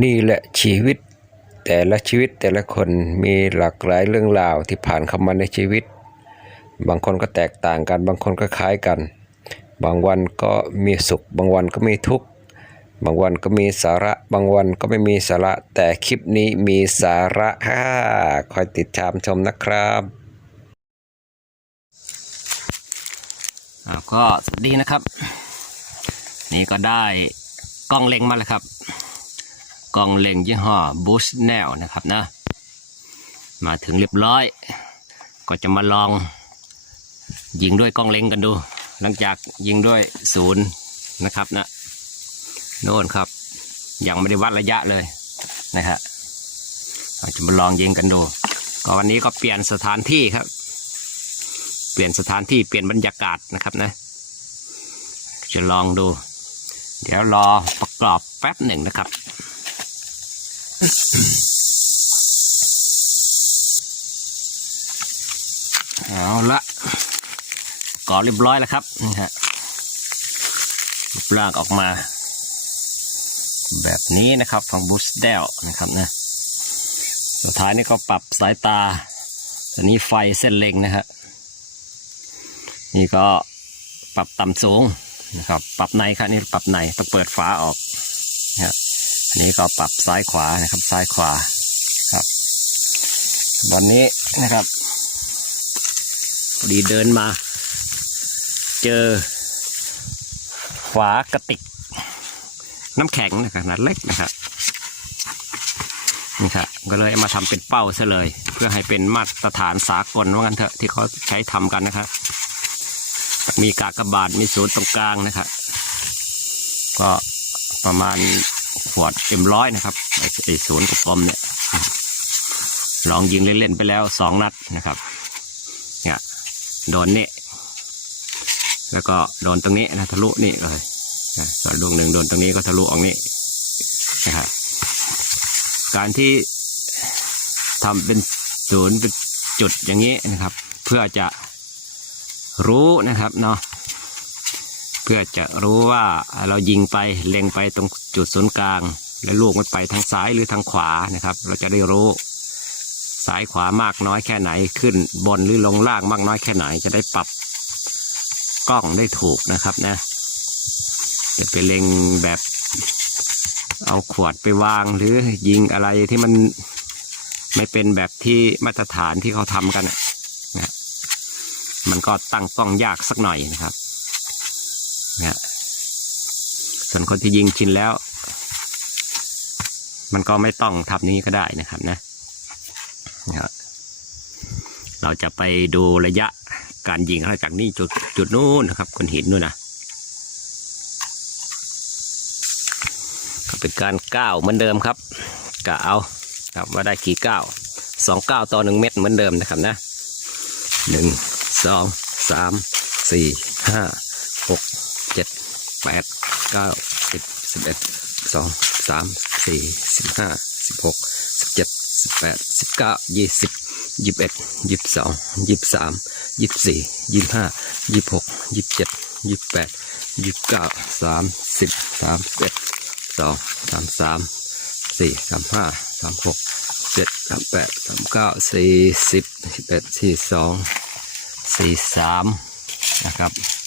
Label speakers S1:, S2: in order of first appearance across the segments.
S1: นี่แหละชีวิต แต่ละชีวิตแต่ละคนมีหลากหลายเรื่องราวที่ผ่านเข้ามาในชีวิต บางคนก็แตกต่างกัน บางคนก็คล้ายกัน บางวันก็มีสุข บางวันก็มีทุกข์ บางวันก็มีสาระ บางวันก็ไม่มีสาระ แต่คลิปนี้มีสาระฮ่าคอยติดตามชมนะครับ
S2: อ่าก็สวัสดีนะครับ นี่ก็ได้กล้องเล็งมาแล้วครับ กล้องเล็งยี่ห้อบูสแนวนะครับนะ มาถึงเรียบร้อย ก็จะมาลอง ยิงด้วยกล้องเล็งกันดู หลังจากยิงด้วยศูนย์นะครับนะโน่นครับ ยังไม่ได้วัดระยะเลยนะฮะจะมาลองยิงกันดู ก็วันนี้ก็เปลี่ยนสถานที่ครับ เปลี่ยนสถานที่เปลี่ยนบรรยากาศนะครับนะ จะลองดู เดี๋ยวรอประกอบแป๊บหนึ่งนะครับ เอาละก่อเรียบร้อยแล้วครับนี่ฮะรูปร่างออกมา แบบนี้นะครับฝั่งบูสเดลนะครับนะสุดท้ายนี่ก็ปรับสายตาอันนี้ไฟเส้นเล็งนะฮะนี่ก็ปรับต่ำสูงนะครับ ปรับในครับนี่ปรับในต้องเปิดฝาออกนะครับ อันนี้ก็ปรับซ้ายขวานะครับ ซ้ายขวาครับ วันนี้นะครับพอดีเดินมา เจอฝากระติก น้ำแข็งนะครับขนาดเล็กนะครับนี่ครับก็เลยมาทำเป็นเป้าซะเลย เพื่อให้เป็นมาตรฐานสากลว่างั้นเถอะที่เขาใช้ทำกันนะครับ มีกากบาทมีศูนย์ตรงกลางนะครับก็ประมาณ ขวดเอ็มร้อยนะครับไอ้ศูนย์กลมเนี่ยลองยิงเล่นๆไปแล้วสองนัดนะครับเนี่ยโดนนี่แล้วก็โดนตรงนี้นะทะลุนี่เลยนะส่วนดวงหนึ่งโดนตรงนี้ก็ทะลุออกนี่นะครับการที่ทำเป็นศูนย์เป็นจุดอย่างนี้นะครับ เพื่อจะรู้นะครับเนาะ เพื่อจะรู้ว่าเรายิงไปเล็งไปตรงจุดศูนย์กลาง และลูกมันไปทางซ้ายหรือทางขวานะครับ เราจะได้รู้ซ้ายขวามากน้อยแค่ไหนขึ้นบนหรือลงล่างมากน้อยแค่ไหน จะได้ปรับกล้องได้ถูกนะครับนะจะไปเล็งแบบเอาขวดไปวางหรือยิงอะไรที่มันไม่เป็นแบบที่มาตรฐานที่เขาทำกันอะมันก็ตั้งต้องยากสักหน่อยนะครับ เนี่ยส่วนคนที่ยิงชินแล้ว มันก็ไม่ต้องทำนี้ก็ได้นะครับนะนะเราจะไปดูระยะการยิงเราจากนี่จุดจุดนู้นนะครับคนหินนู่นนะก็เป็นการก้าวเหมือนเดิมครับกะเอาครับว่าได้กี่ก้าวสองก้าวต่อหนึ่งเม็ดเหมือนเดิมนะครับนะหนึ่งสองสามสี่ห้าหก แปดเก้าสิบสิบเอ็ดสองสามสี่สิบห้าสิบหกสิบเจ็ดสิบแปดสิบเก้ายี่สิบยี่สิบเอ็ดยี่สิบสองยี่สิบสามยี่สิบสี่ยี่สิบห้ายี่สิบหกยี่สิบเจ็ดยี่สิบแปดยี่สิบเก้าสามสิบสามสิบเอ็ดสองสามสามสี่สามห้าสามหกเจ็ดสามแปดสามเก้าสี่สิบสิบเอ็ดสี่สองสี่สามนะครับ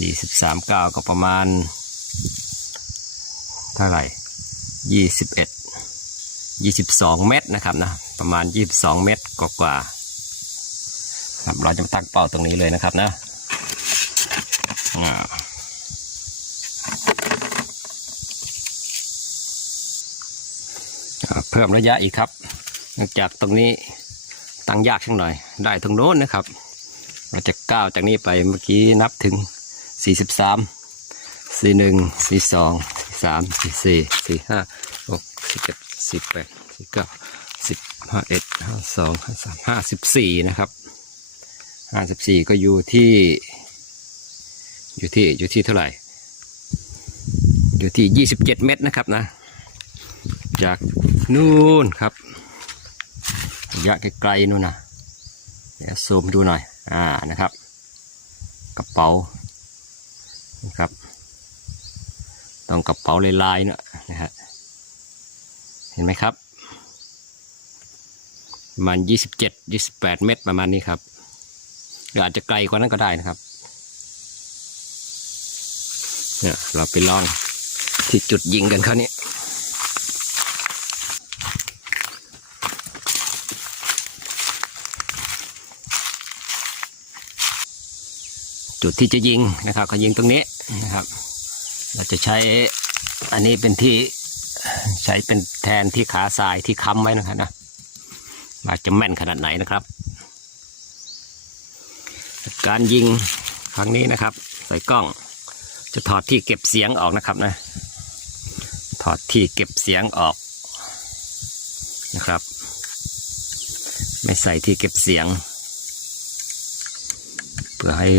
S2: สี่สิบสามเก้าก็ประมาณ เท่าไหร่ยี่สิบเอ็ดยี่สิบสองเมตรนะครับนะประมาณยี่สิบสองเมตรกว่าๆครับเราจะตั้งเป้าตรงนี้เลยนะครับนะเพิ่มระยะอีกครับจากตรงนี้ตั้งยากช่างหน่อย ได้ตรงโน้นนะครับเราจะก้าวจากนี้ไปเมื่อกี้นับถึง สี่สิบสามสี่หนึ่งสี่สองสี่สามสี่สี่สี่ห้าหกสิบเจ็ดสิบแปดสิบเก้าสิบห้าเอ็ดห้าสองห้าสามห้าสิบสี่นะครับห้าสิบสี่ก็อยู่ที่ อยู่ที่อยู่ที่เท่าไหร่ อยู่ที่ยี่สิบเจ็ดเมตรนะครับนะ จากนู่นครับยะไกลๆนู่นนะเดี๋ยวซูมดูหน่อย อ่านะครับ กระเป๋า นะครับ ต้องกระเป๋าลายๆเนาะนะฮะเห็นไหมครับประมาณยี่สิบเจ็ดยี่สิบแปดเมตรประมาณนี้ครับหรืออาจจะไกลกว่านั้นก็ได้นะครับเนี่ยเราไปลองที่จุดยิงกันคราวนี้ จุดที่จะยิงนะครับเขายิงตรงนี้นะครับ เราจะใช้อันนี้เป็นที่ใช้เป็นแทนที่ขาทรายที่ค้ำไว้นะครับนะว่าจะแม่นขนาดไหนนะครับ การยิงครั้งนี้นะครับ ใส่กล้องจะถอดที่เก็บเสียงออกนะครับนะถอดที่เก็บเสียงออกนะครับ ไม่ใส่ที่เก็บเสียง เพื่อให้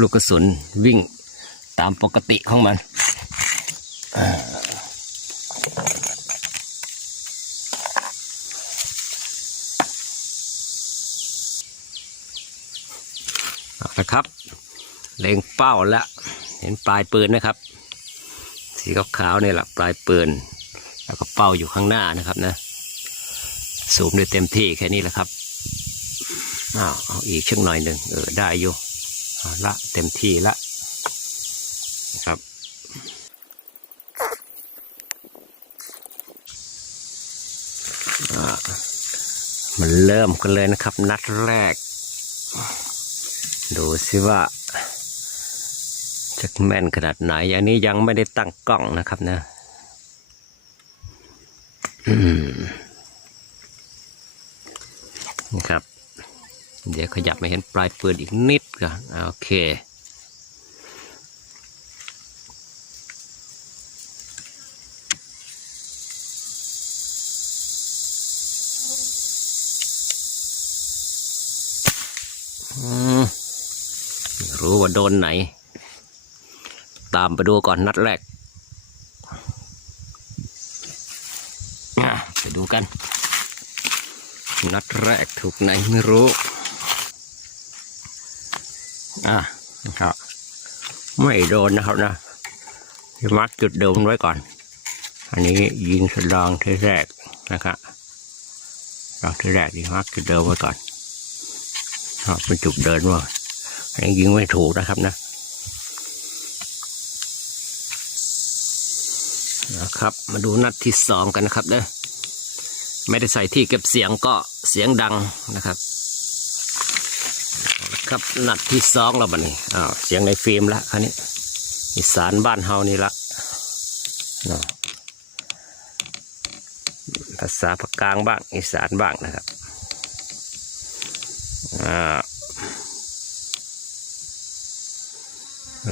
S2: ลูกกระสุนวิ่งตามปกติของมันเอาละครับเล็งเป้าแล้ว เห็นปลายปืนนะครับ สีขาวๆเนี่ยแหละปลายปืน แล้วก็เป้าอยู่ข้างหน้านะครับนะสูมได้เต็มที่แค่นี้แหละครับอ้าวเอาอีกชั่งหน่อยหนึ่งเออได้อยู่ ละเต็มที่ละนะครับ มันเริ่มกันเลยนะครับ นัดแรก ดูสิว่าจะแม่นขนาดไหน อันนี้ยังไม่ได้ตั้งกล้องนะครับนะนะครับ เดี๋ยวขยับมาเห็นปลายปืนอีกนิดก่อนโอเคอรู้ว่าโดนไหน ตามไปดูก่อนนัดแรก ไปดูกัน นัดแรกถูกไหนไม่รู้ อะครับ ไม่โดนนะครับนะมาร์กจุดเดิมไว้ก่อน อันนี้ยิงสลองที่แรกนะครับลองที่แรกยิงมาร์กจุดเดิมไว้ก่อนอะเป็นจุดเดินว่าอันนี้ยิงไม่ถูกนะครับนะนะครับ มาดูนัดที่สองกันนะครับเด้อไม่ได้ใส่ที่เก็บเสียงก็เสียงดังนะครับ ครับนัดที่สองแล้วบัดนี้อ้าวเสียงในฟิล์มละคราวนี้อีสานบ้านเฮานี่ละเนาะภาษาภาคกลางบ้างอีสานบ้างนะครับอ่า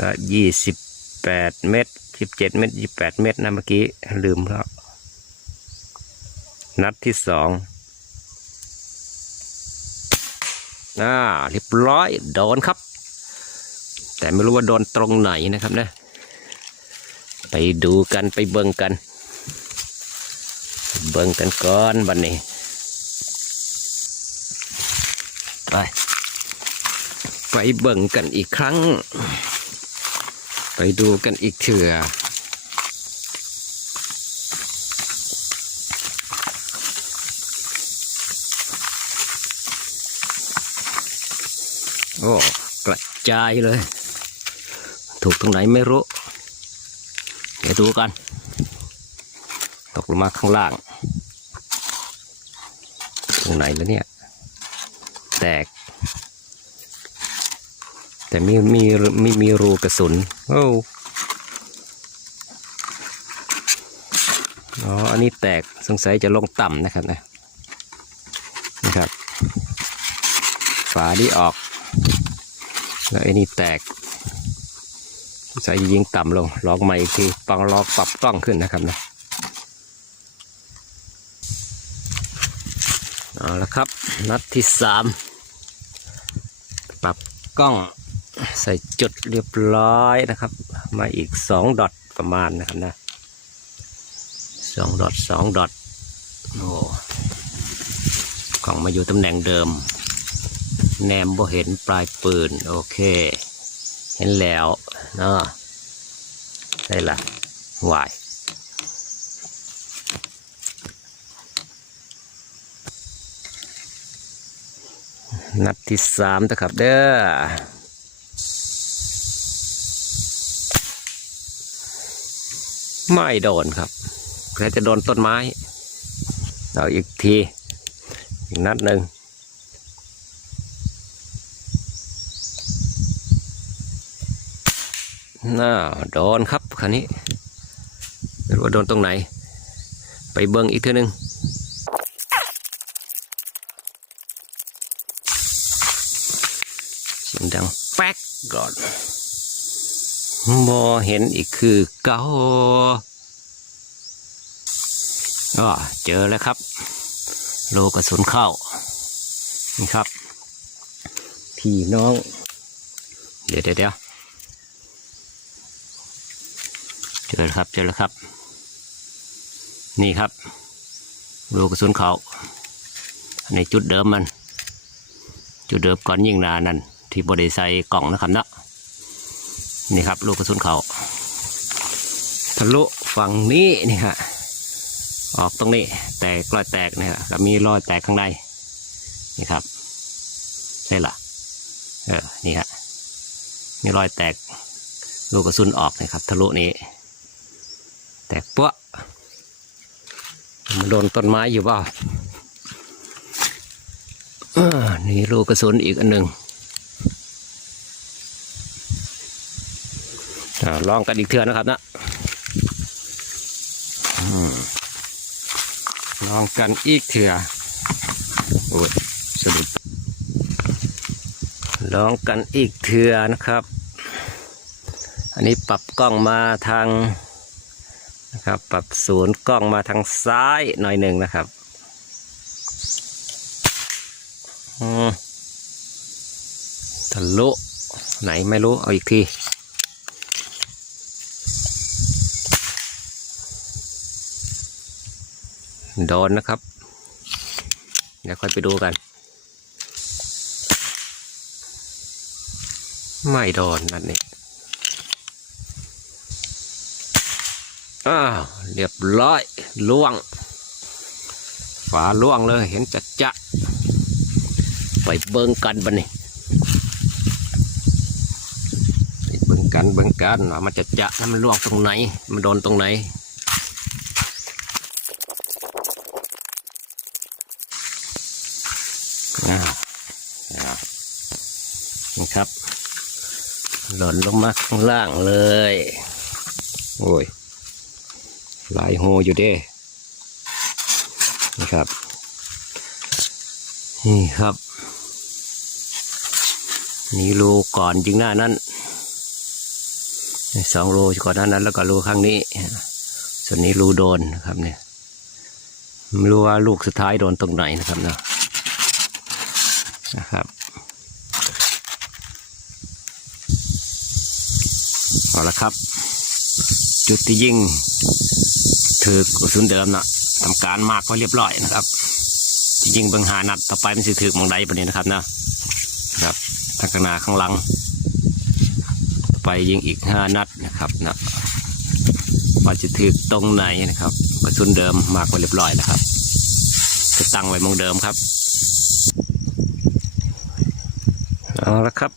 S2: ละยี่สิบแปดเมตรสิบเจ็ดเมตรยี่แปดเมตรนะเมื่อกี้ลืมแล้วนัดที่สอง อ่าเรียบร้อยโดนครับ แต่ไม่รู้ว่าโดนตรงไหนนะครับนะ ไปดูกันไปเบิ่งกัน เบิ่งกันก่อนบันนี้ไปไปเบิ่งกันอีกครั้ง ไปดูกันอีกเถื่อ โอ้กระจายเลย ถูกตรงไหนไม่รู้ เดี๋ยวดูกัน ตกลงมาข้างล่าง ตรงไหนแล้วเนี่ย แตก แต่มีมีมีมีรูกระสุน โอ้อ๋อ อันนี้แตกสงสัยจะลงต่ำนะครับนะ นะครับ ฝาที่ออก แล้วไอ้นี่แตกสงสัยยิงต่ำลงลองใหม่อีกทีปังลองปรับกล้องขึ้นนะครับนะเอาละครับ นัดที่สามปรับกล้องใส่จุดเรียบร้อยนะครับ มาอีกสองดอทประมาณนะครับนะสองดอทสองดอทโอ้กล้องมาอยู่ตำแหน่งเดิม แนมบ่เห็นปลายปืน โอเค เห็นแล้วเนาะได้ละวายนัดที่สามนะครับเด้อไม่โดนครับแล้จะโดนต้นไม้ เอาอีกที อีกนัดหนึ่ง น่าโดนครับคันนี้ไม่รู้ว่าโดนตรงไหน ไปเบิ้งอีกเทีนึงเสียงดังแป๊กก่อนมอเห็นอีกคือเก้าก็เจอแล้วครับ โลกระสุนเข้า นี่ครับ พี่น้อง เดี๋ยวเดี๋ยว เจอแล้วครับ เจอแล้วครับ นี่ครับโลกระสุนเขาอันจุดเดิมมัน จุดเดิมก่อนยิงนานั่นที่บริใส่กล่องนะครับเนาะนี่ครับลูกกระสุนเขาทะลุฝั่งนี้นี่ฮะออกตรงนี้แตกรอยแตกนี่ยก็มีรอยแตกข้างในนี่ครับใช่ละเออนี่ฮะมีรอยแตกลูกกระสุนออกนะครับ ทะลุนี้ ตกปั๊วมันโดนต้นไม้อยู่เปล่านี่ลูกกระสุนอีกอันหนึ่งอลองกันอีกเทือนะครับนะอลองกันอีกเทือโอ้ยสะดุดลองกันอีกเทือนะครับ อันนี้ปรับกล้องมาทาง นะครับ ปรับศูนย์กล้องมาทางซ้ายหน่อยหนึ่งนะครับอืมทะลุไหนไม่รู้ เอาอีกทีโดนนะครับ เดี๋ยวค่อยไปดูกัน ไม่โดนนั่นนี่อ้าวเรียบร้อยล่วง ฝาล่วงเลยเห็นจัดจะไปเบิ่งกันบันนี้เบิ่งกันเบิ่งกันว่ามันจะจะแล้วมันล่วงตรงไหน มันโดนตรงไหนนี่ครับ หล่นลงมาข้างล่างเลย โอ้ย หลายโหอยู่เด้นี่ครับ นี่ครับ นี่รูก่อนยิงหน้านั้นสองรูก่อนหน้านั้น แล้วก็รูข้างนี้ ส่วนนี้รูโดนนะครับเนี่ยไม่รู้ว่าลูกสุดท้ายโดนตรงไหนนะครับเนาะนะครับเอาละครับ จุดที่ยิง ถือกระสุนเดิมนะทำการมากไว้เรียบร้อยนะครับจริงๆบิ่งหานัดต่อไปมันสิถือมองใดประนี้นนะครับนะครับทางข้างหน้าข้างหลัง ไปยิงอีกห้านัดนะครับนะว่าจะถือตรงไหนนะครับกระสุนเดิมมากไว้เรียบร้อยนะครับจะตั้งไว้มองเดิมครับเอาละครับ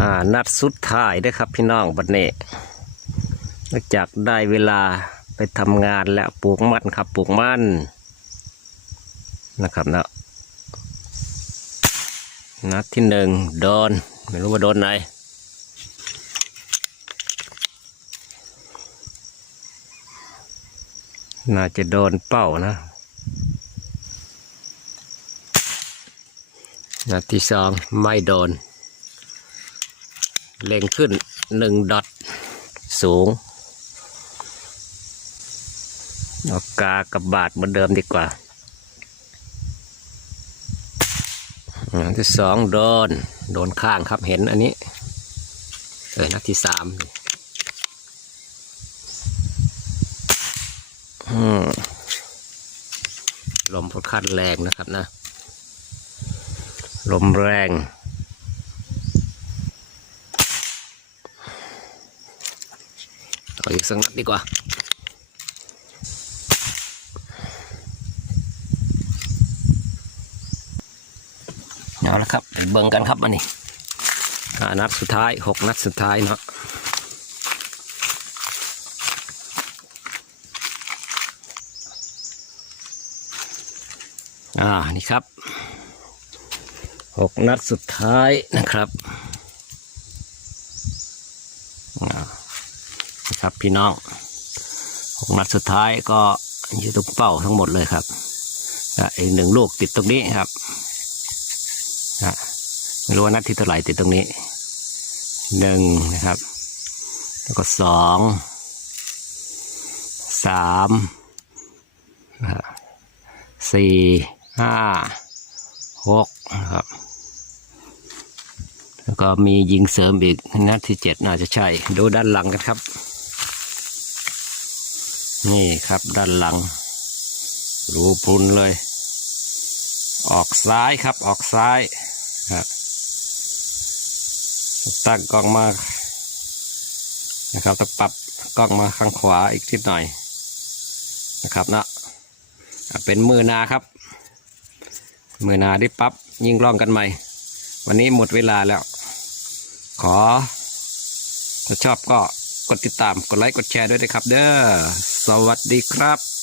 S2: อ่านัดสุดท้ายได้ครับพี่น้องบัดนี้หลังจากได้เวลา ไปทำงานแล้วปลูกมันครับปลูกมันนะครับนะนัดที่หนึ่งโดน ไม่รู้ว่าโดนไหนน่าจะโดนเป้านะ นัดที่สองไม่โดน เล็งขึ้นหนึ่งดอทสูง เอากากับบาดเหมือนเดิมดีกว่านัดที่สองโดน โดนข้างครับเห็นอันนี้ เออนัดที่สามอืมลมพดคันแรงนะครับนะ ลมแรง เอาอีกสักนัดดีกว่า นะครับไปเบิ่งกันครับอันนี้ห้านัดสุดท้ายหกนัดสุดท้ายเนาะอ่านี่ครับหกนัดสุดท้ายนะครับนี่ครับพี่น้องหกนัดสุดท้ายก็อยู่ตรงเป้าทั้งหมดเลยครับอีกหนึ่งลูกติดตรงนี้ครับ อะไม่รู้ว่านัดที่เท่าไหร่ติดตรงนี้หนึ่งนะครับ แล้วก็สองสามสี่ห้าหกนะครับ แล้วก็มียิงเสริมอีกนัดที่เจ็ดน่าจะใช่ ดูด้านหลังกันครับ นี่ครับด้านหลัง รูพุนเลย ออกซ้ายครับ ออกซ้ายครับตั้งกล้องมานะครับต้องปรับกล้องมาข้างขวาอีกนิดหน่อยนะครับนะอะเป็นมือนาครับ มือนาได้ปั๊บยิงกล้องกันใหม่ วันนี้หมดเวลาแล้ว ขอถ้าชอบก็กดติดตามกดไลค์กดแชร์ด้วยนะครับ เด้อสวัสดีครับ